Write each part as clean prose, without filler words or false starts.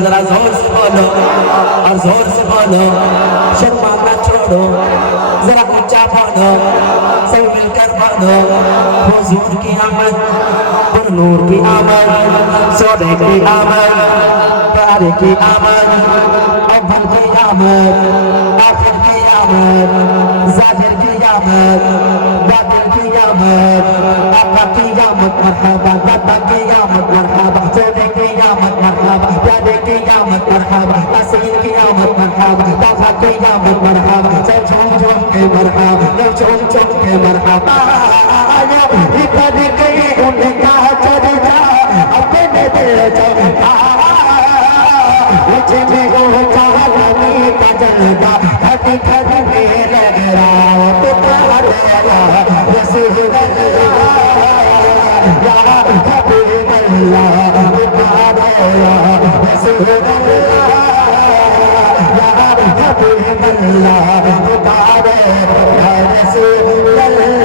जरा जोर से बोलो और जोर से बोलो, शर्मा ना छोड़ो, जरा ऊंचा बोलो, सब मिलकर बोलो, हुजूर की आमद, नूर की आमद, सौदे की आमद, प्यारे की आमद, अव्वल की आमद, आखिर की आमद, ज़ाहिर की आमद, बातिन की आमद, आका की आमद मरहबा, दाता की आमद मरहबा, सौदे की आमद मरहबा, प्यारे की आमद मरहबा, तस्वीर की आमद मरहबा, दाता की आमद मरहबा, सब झूम झूम के मरहबा, सब झूम झूम के मरहबा, आया इधर गए उनका चर्चा अपने दिल चौका, मुझे में वो चाहनी का जलवा, हटी खड़ी में लग रहा तो तारेगा रसूल अल्लाह या हबीब अल्लाह तारेगा रसूल अल्लाह या हबीब अल्लाह तारेगा रसूल अल्लाह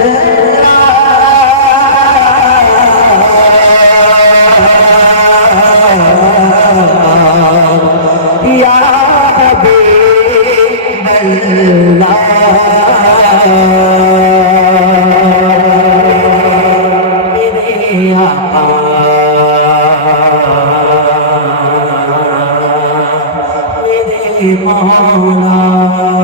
या हबीब अल्लाह मेरे आका मेरे मौला